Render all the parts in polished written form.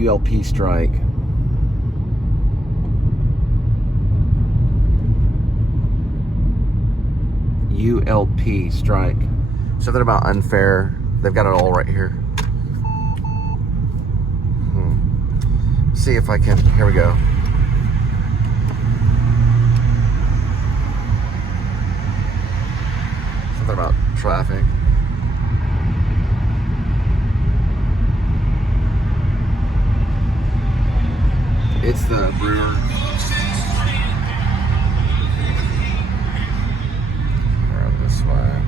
ULP strike. ULP strike. Something about unfair. They've got it all right here. See if I can. Here we go. Something about traffic. It's the brewer. Around this way.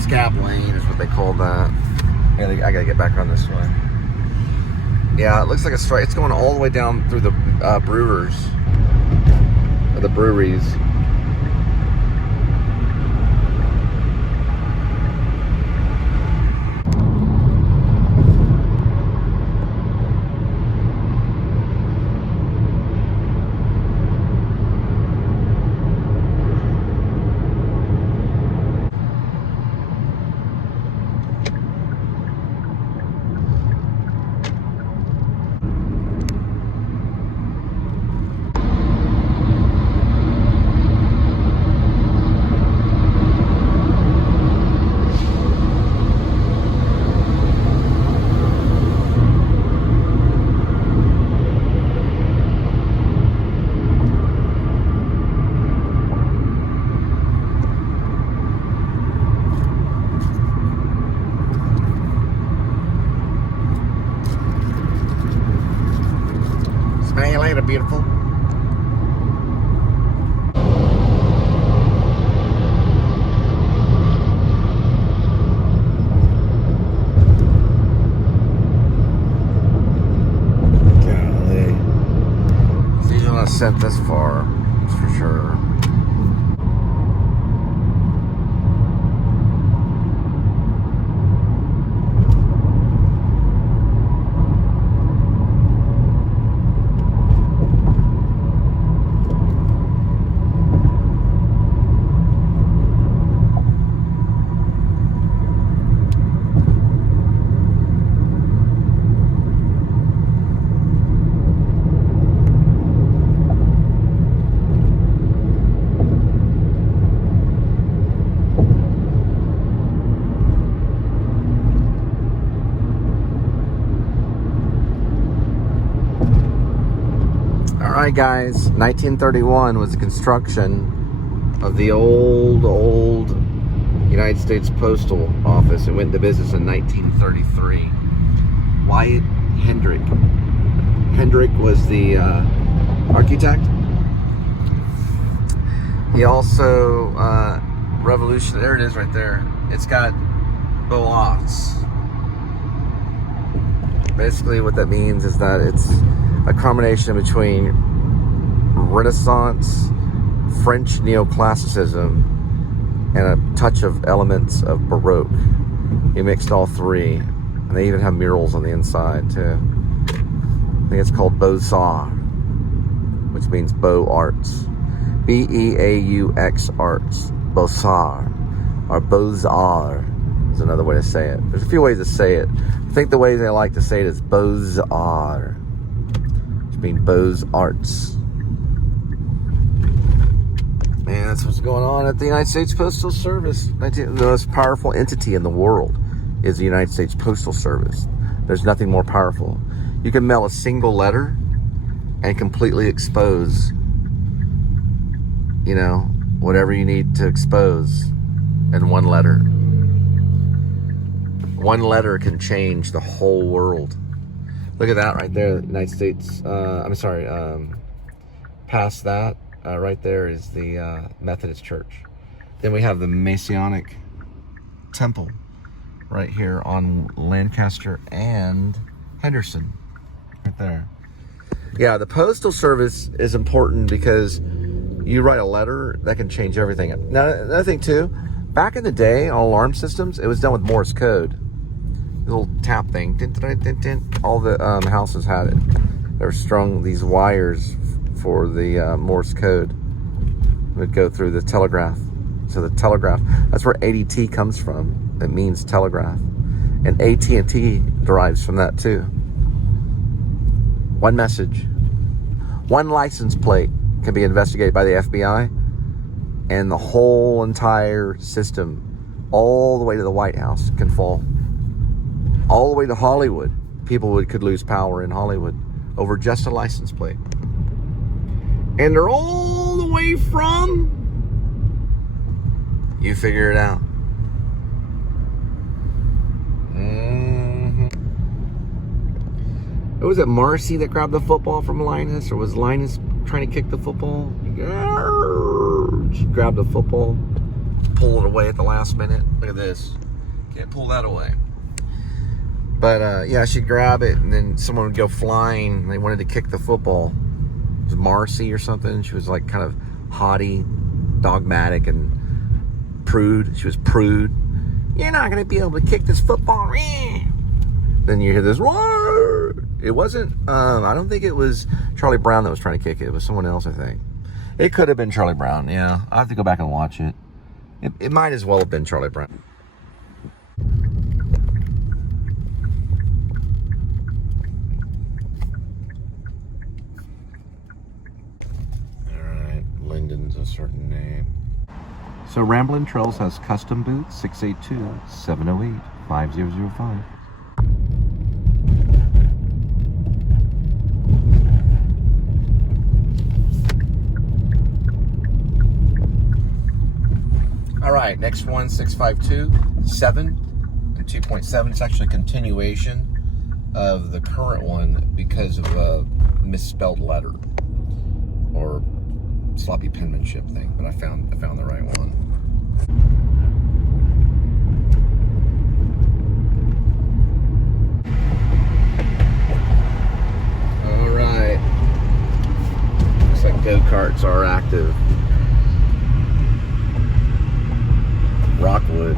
Scab lane is what they call that. I gotta get back on this way. Yeah, it looks like a strike. It's going all the way down through the brewers, or the breweries. Smell you later, beautiful. Golly. These are not sent this far, that's for sure. Alright guys, 1931 was the construction of the old United States Postal Office. It went into business in 1933. Wyatt Hendrick. Hendrick was the architect. He also revolutionized, there it is right there. It's got Boas. Basically what that means is that it's a combination between Renaissance, French neoclassicism, and a touch of elements of Baroque. He mixed all three, and they even have murals on the inside too. I think it's called Beaux-Arts, which means Beaux Arts. B-E-A-U-X Arts. Beaux-Arts, or Beaux-Arts is another way to say it. There's a few ways to say it. I think the way they like to say it is Beaux-Arts, which means Beaux Arts. Man, that's what's going on at the United States Postal Service. The most powerful entity in the world is the United States Postal Service. There's nothing more powerful. You can mail a single letter and completely expose, you know, whatever you need to expose in one letter. One letter can change the whole world. Look at that right there, United States, past that, right there is the Methodist Church. Then we have the Masonic Temple right here on Lancaster and Henderson, right there. Yeah, the Postal Service is important because you write a letter, that can change everything. Now, another thing too, back in the day on alarm systems, it was done with Morse code. The little tap thing, din, din, din, din. All the houses had it. They were strung these wires for the Morse code. would go through the telegraph. So the telegraph, that's where ADT comes from. It means telegraph. And AT&T derives from that too. One message, one license plate can be investigated by the FBI, and the whole entire system, all the way to the White House, can fall. All the way to Hollywood, people could lose power in Hollywood over just a license plate. And they're all the way from, you figure it out. Was it Marcy that grabbed the football from Linus, or was Linus trying to kick the football? She grabbed the football, pull it away at the last minute. Look at this. Can't pull that away. But yeah, she'd grab it, and then someone would go flying, and they wanted to kick the football. It was Marcy or something. She was like kind of haughty, dogmatic, and prude. She was prude. You're not going to be able to kick this football. Then you hear this, roar. It wasn't, I don't think it was Charlie Brown that was trying to kick it. It was someone else, I think. It could have been Charlie Brown, yeah. I'll have to go back and watch it. It might as well have been Charlie Brown. All right, Lyndon's a certain name. So Ramblin' Trails has custom boots, 682-708-5005. All right, next one, 652-7 and 2.7. It's actually a continuation of the current one because of a misspelled letter or sloppy penmanship thing, but I found the right one. All right, looks like go-karts are active. Rockwood.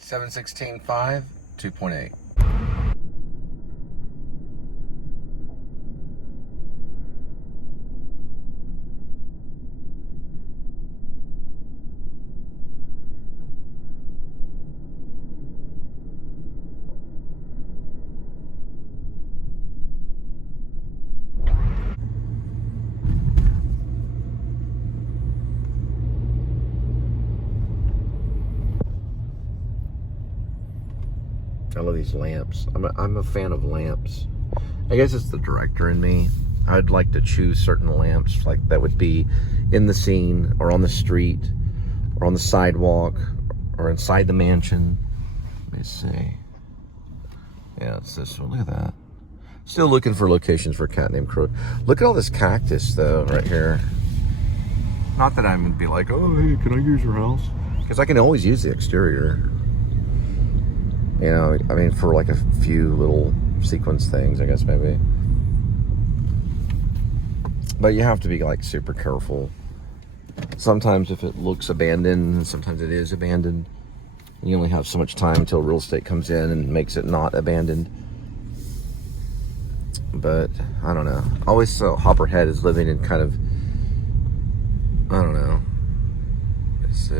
$716.5, 2.8. I love these lamps. I'm a fan of lamps. I guess it's the director in me. I'd like to choose certain lamps like that would be in the scene or on the street or on the sidewalk or inside the mansion. Let me see. Yeah, it's this one. Look at that. Still looking for locations for a cat named Crow. Look at all this cactus though right here. Not that I'm gonna be like, oh, hey, can I use your house? Because I can always use the exterior. You know, I mean, for like a few little sequence things, I guess maybe. But you have to be like super careful. Sometimes if it looks abandoned, sometimes it is abandoned. You only have so much time until real estate comes in and makes it not abandoned. But I don't know. I always saw Hopperhead as living in kind of, I don't know. Let's see.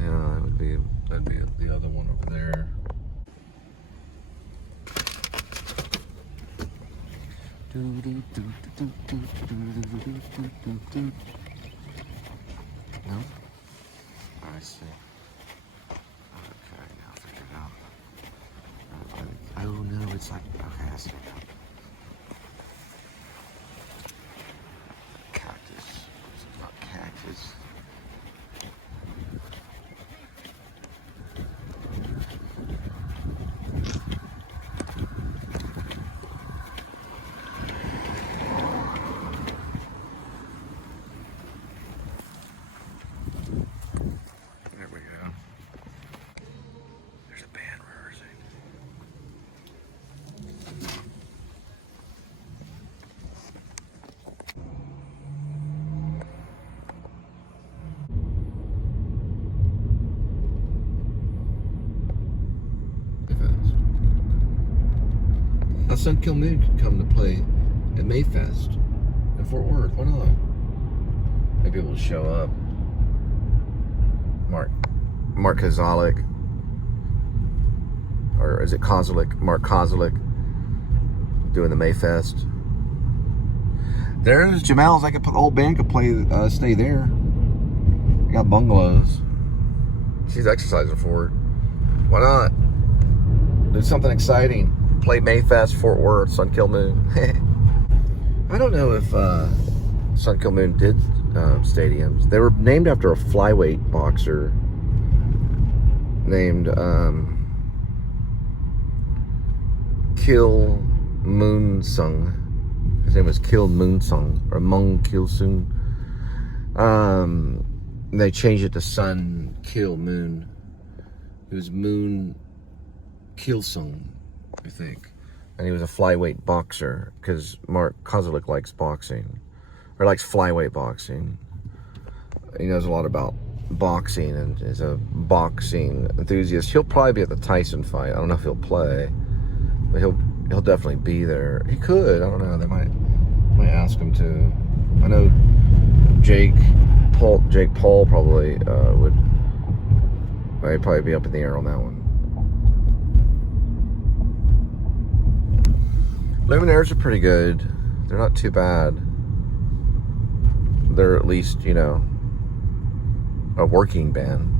Yeah, that'd be the other one over there. No? I see. Okay, now figure it out. Oh no, it's like, okay, I see it now. Cactus. It's not cactus. Sun Kill Moon could come to play at Mayfest in Fort Worth. Why not? Maybe we'll show up. Mark Kozalik, or is it Kozalik? Mark Kozalik doing the Mayfest. There's Jamel's. I could put the whole band could play, stay there. I got bungalows. She's exercising for it. Why not? Do something exciting. Play Mayfest, Fort Worth, Sun Kill Moon. I don't know if Sun Kill Moon did stadiums. They were named after a flyweight boxer named Kill Moon Sung. His name was Kill Moon Sung, or Mung Kil Sung. They changed it to Sun Kill Moon. It was Moon Kil Sung, I think. And he was a flyweight boxer, because Mark Kozalik likes boxing, or likes flyweight boxing. He knows a lot about boxing and is a boxing enthusiast. He'll probably be at the Tyson fight. I don't know if he'll play, but he'll definitely be there. He could. I don't know. They might ask him to. I know Jake Paul probably would. I'd probably be up in the air on that one. Luminaires are pretty good. They're not too bad. They're at least, you know, a working band.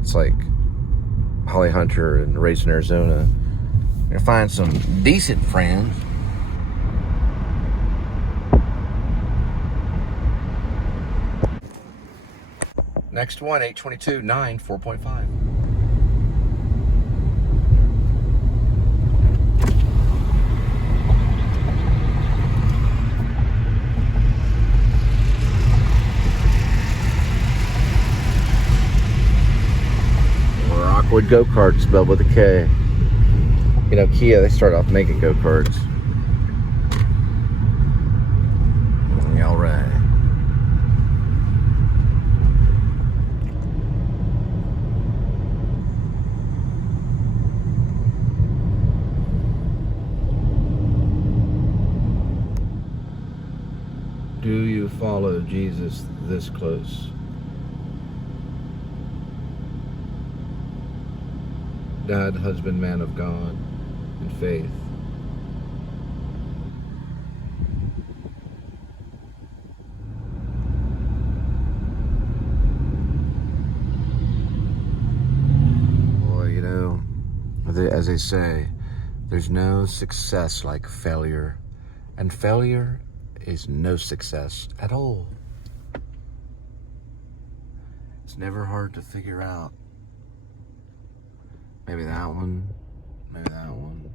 It's like Holly Hunter and Raised in Arizona. You're gonna find some decent friends. Next one, 822-9, 4.5. Rockwood go-karts, spelled with a K. You know, Kia, they started off making go-karts. All right. Do you follow Jesus this close? Dad, husband, man of God and faith. Boy, you know, as they say, there's no success like failure, and failure is no success at all. It's never hard to figure out. Maybe that one, maybe that one.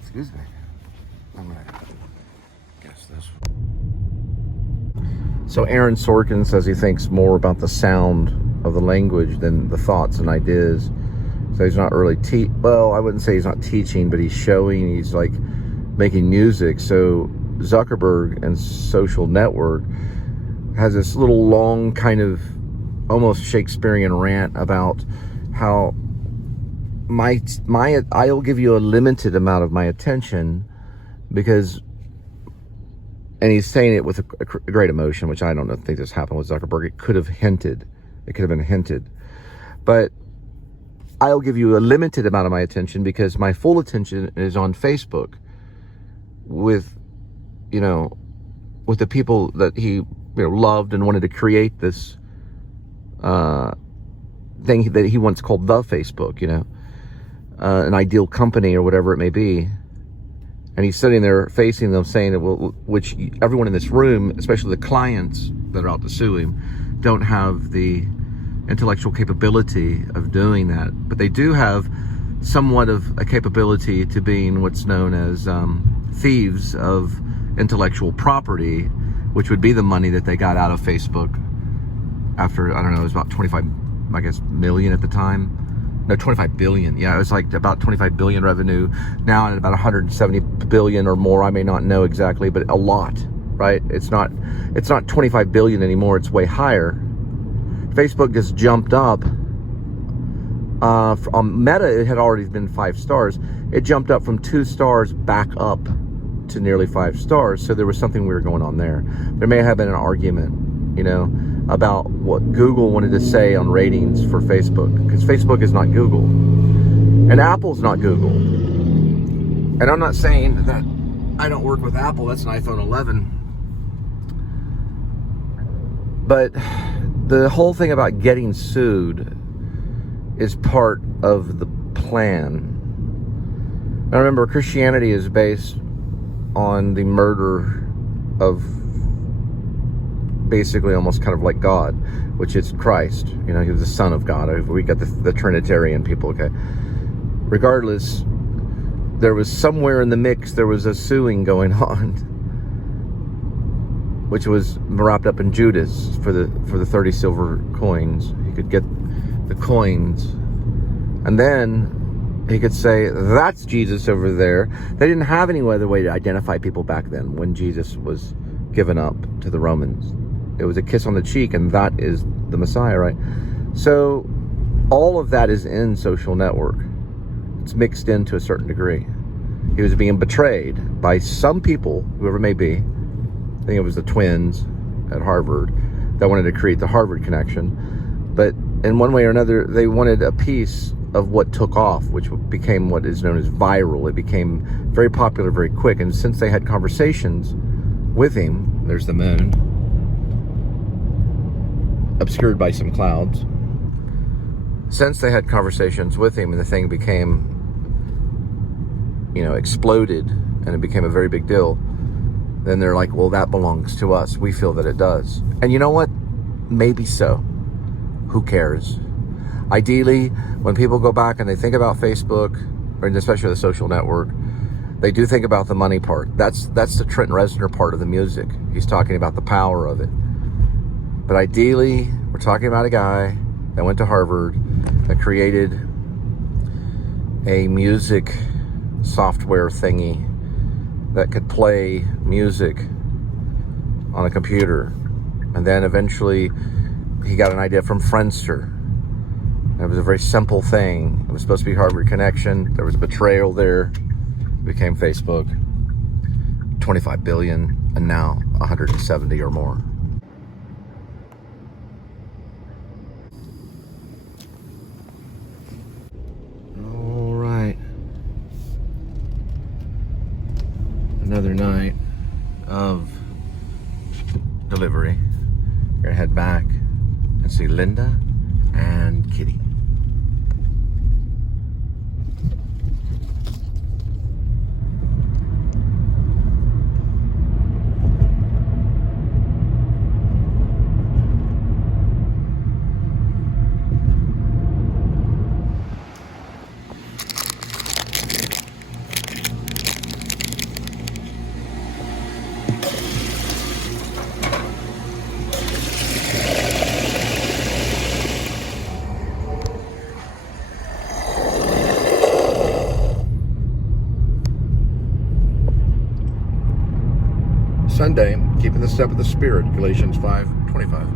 Excuse me. I'm gonna guess this one. So Aaron Sorkin says he thinks more about the sound of the language than the thoughts and ideas. So he's not really well, I wouldn't say he's not teaching, but he's showing, he's like making music. So Zuckerberg and Social Network has this little long kind of almost Shakespearean rant about how I'll give you a limited amount of my attention because, and he's saying it with a great emotion, which I don't think this happened with Zuckerberg. It could have been hinted, but I'll give you a limited amount of my attention because my full attention is on Facebook with the people that he loved and wanted to create this thing that he once called the Facebook, an ideal company or whatever it may be. And he's sitting there facing them saying, which everyone in this room, especially the clients that are out to sue him, don't have the intellectual capability of doing that, but they do have somewhat of a capability to being what's known as thieves of intellectual property, which would be the money that they got out of Facebook after, I don't know, it was about 25, I guess, million at the time. No, 25 billion. Yeah, it was like about 25 billion revenue. Now at about 170 billion or more. I may not know exactly, but a lot, right? It's not 25 billion anymore. It's way higher. Facebook just jumped up. On Meta, it had already been 5 stars. It jumped up from 2 stars back up to nearly 5 stars. So there was something weird going on there. There may have been an argument, you know, about what Google wanted to say on ratings for Facebook, because Facebook is not Google and Apple's not Google. And I'm not saying that I don't work with Apple. That's an iPhone 11. But the whole thing about getting sued is part of the plan. Now remember, Christianity is based on the murder of basically almost kind of like God, which is Christ. You know, he was the Son of God. We got the Trinitarian people, okay? Regardless, there was somewhere in the mix, there was a suing going on, which was wrapped up in Judas for the 30 silver coins. He could get the coins, and then he could say, that's Jesus over there. They didn't have any other way to identify people back then when Jesus was given up to the Romans. It was a kiss on the cheek, and that is the Messiah, right? So all of that is in Social Network. It's mixed in to a certain degree. He was being betrayed by some people, whoever it may be. I think it was the twins at Harvard that wanted to create the Harvard connection. But in one way or another, they wanted a piece of what took off, which became what is known as viral. It became very popular very quick. And since they had conversations with him, there's the moon, obscured by some clouds. Since they had conversations with him and the thing became, you know, exploded and it became a very big deal, then they're like, well, that belongs to us. We feel that it does. And you know what? Maybe so. Who cares? Ideally, when people go back and they think about Facebook, or especially the social network, they do think about the money part. That's the Trent Reznor part of the music. He's talking about the power of it. But ideally, we're talking about a guy that went to Harvard, that created a music software thingy that could play music on a computer. And then eventually he got an idea from Friendster. It was a very simple thing. It was supposed to be Harvard connection. There was a betrayal there. It became Facebook. 25 billion, and now 170 or more. All right. Another night of delivery. We're gonna head back and see Linda and Kitty. Sunday, keeping the step of the Spirit, Galatians 5:25.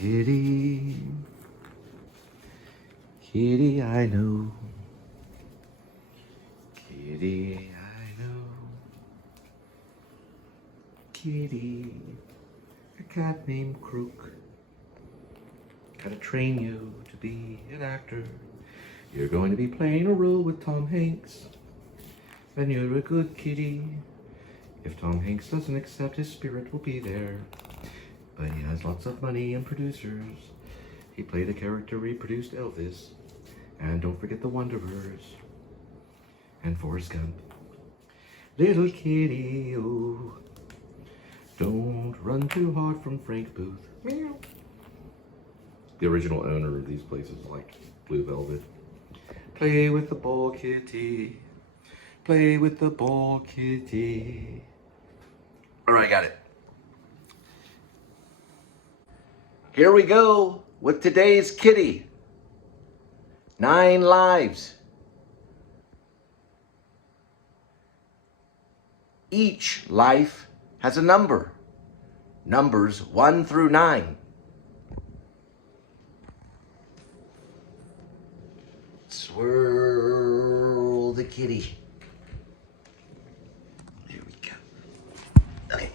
Kitty, kitty, I know. Kitty, I know. Kitty, a cat named Crook. Gotta train you to be an actor. You're going to be playing a role with Tom Hanks. And you're a good kitty. If Tom Hanks doesn't accept, his spirit will be there. But he has lots of money and producers. He played a character reproduced Elvis. And don't forget the Wanderers. And Forrest Gump. Little kitty, oh. Don't run too hard from Frank Booth. Meow. The original owner of these places like Blue Velvet. Play with the ball, kitty. Play with the ball, kitty. All right, got it. Here we go with today's kitty. 9 lives. Each life has a number. Numbers 1 through 9. Swirl the kitty. There we go. Okay.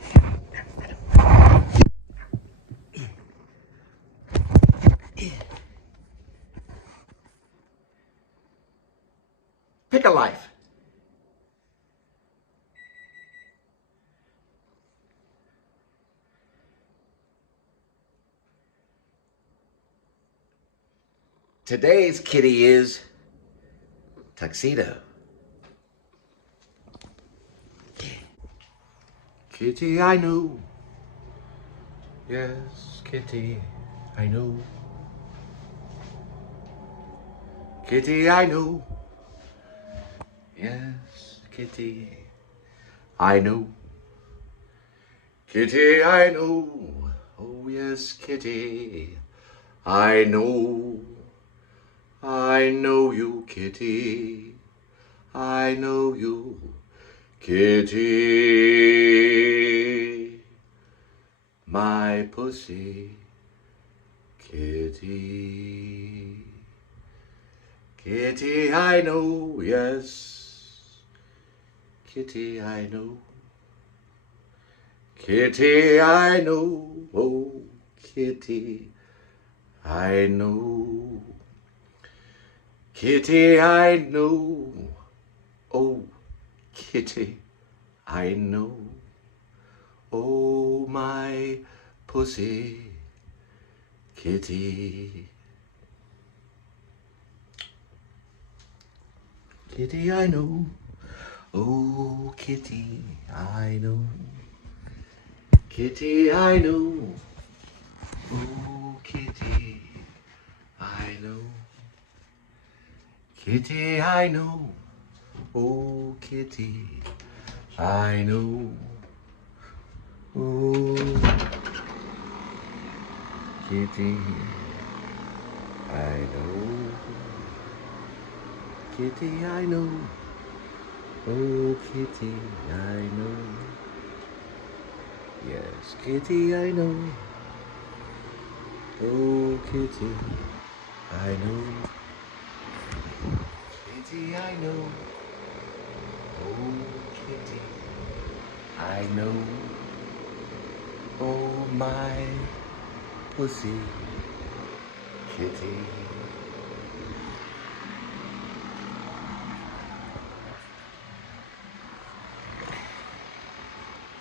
Pick a life. Today's kitty is Tuxedo. Kitty, I know. Yes, kitty, I know. Kitty, I know. Yes, kitty, I know. Kitty, I know. Oh, yes, kitty, I know. I know you, kitty. I know you, kitty. My pussy, kitty. Kitty, I know, yes. Kitty, I know. Kitty, I know. Oh, kitty, I know. Kitty, I know. Oh, kitty, I know. Oh, my pussy, kitty. Kitty, I know. Oh, kitty, I know. Kitty, I know. Oh, kitty, I know. Kitty, I know. Oh, kitty, I know. Oh, kitty, I know. Kitty, I know. Oh, kitty, I know. Yes, kitty, I know. Oh, kitty, I know. Kitty, I know. Oh, kitty, I know. Oh, my pussy, kitty.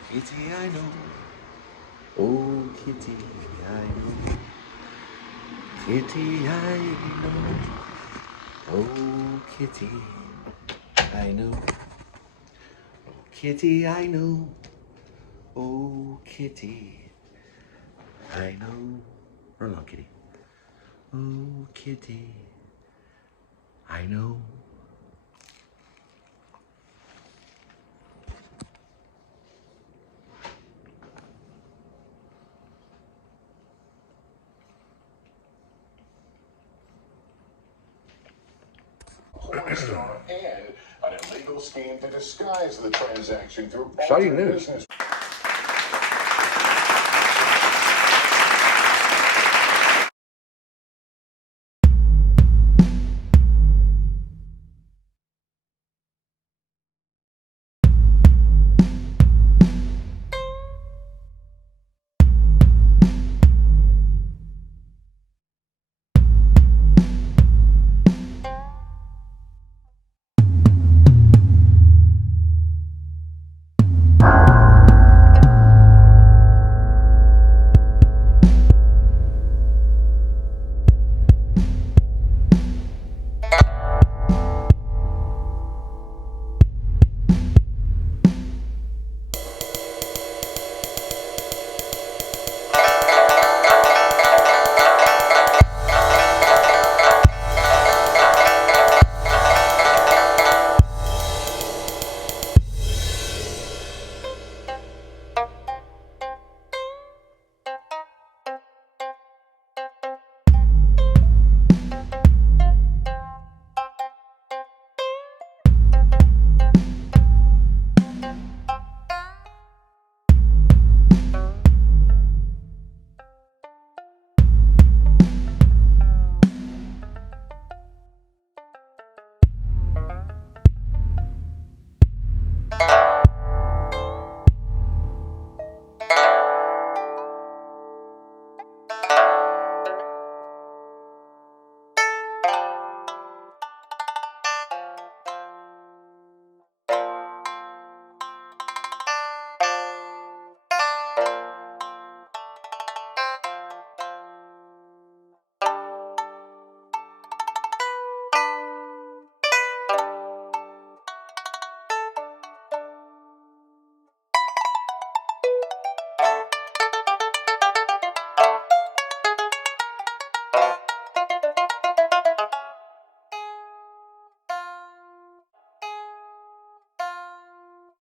Kitty, I know. Oh, kitty, I know. Kitty, I know. Oh, kitty, I know. Kitty, I know. Oh, kitty, I know. Run along, kitty. Oh, kitty, I know. And an illegal scheme to disguise the transaction through Exciting news. business.